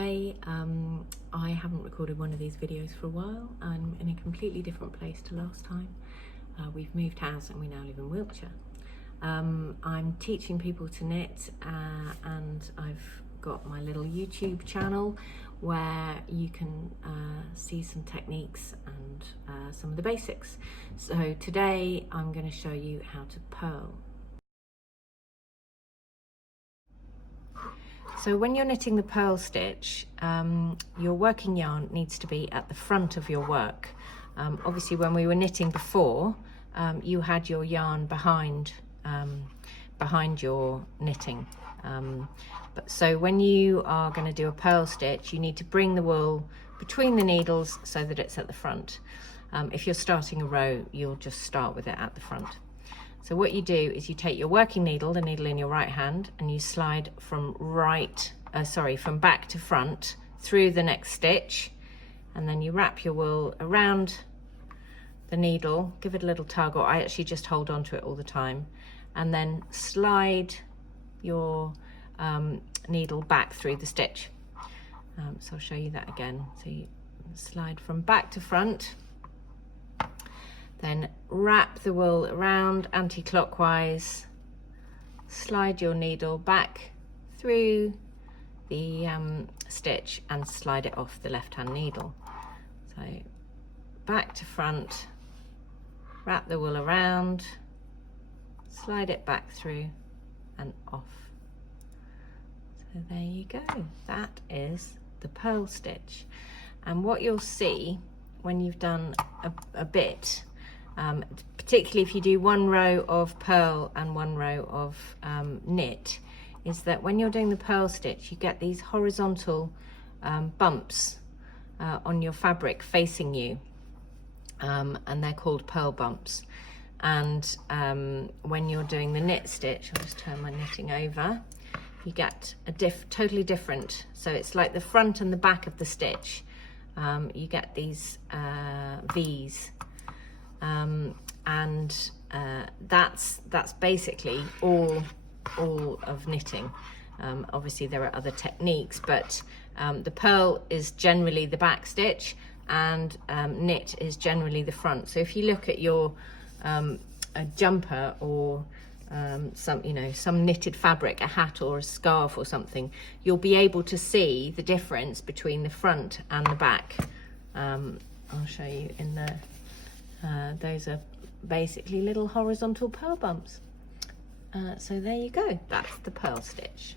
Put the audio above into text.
I haven't recorded one of these videos for a while. I'm in a completely different place to last time. We've moved house and we now live in Wiltshire. I'm teaching people to knit and I've got my little YouTube channel where you can see some techniques and some of the basics. So today I'm going to show you how to purl. So when you're knitting the purl stitch, your working yarn needs to be at the front of your work. Obviously when we were knitting before, you had your yarn behind your knitting. So when you are going to do a purl stitch, you need to bring the wool between the needles so that it's at the front. If you're starting a row, you'll just start with it at the front. So what you do is you take your working needle, the needle in your right hand, and you slide from back to front through the next stitch, and then you wrap your wool around the needle, give it a little tug, or I actually just hold on to it all the time, and then slide your needle back through the stitch. So I'll show you that again. So you slide from back to front, then wrap the wool around anti-clockwise, slide your needle back through the stitch and slide it off the left-hand needle. So back to front, wrap the wool around, slide it back through and off. So there you go, that is the purl stitch. And what you'll see when you've done a bit, particularly if you do one row of purl and one row of knit, is that when you're doing the purl stitch, you get these horizontal bumps on your fabric facing you, and they're called purl bumps. And when you're doing the knit stitch, I'll just turn my knitting over, you get a totally different, so it's like the front and the back of the stitch, you get these V's. That's basically all of knitting. Obviously there are other techniques, but the purl is generally the back stitch and knit is generally the front. So if you look at your a jumper or some knitted fabric, a hat or a scarf or something, you'll be able to see the difference between the front and the back. I'll show you in there. Those are basically little horizontal purl bumps. So there you go, that's the purl stitch.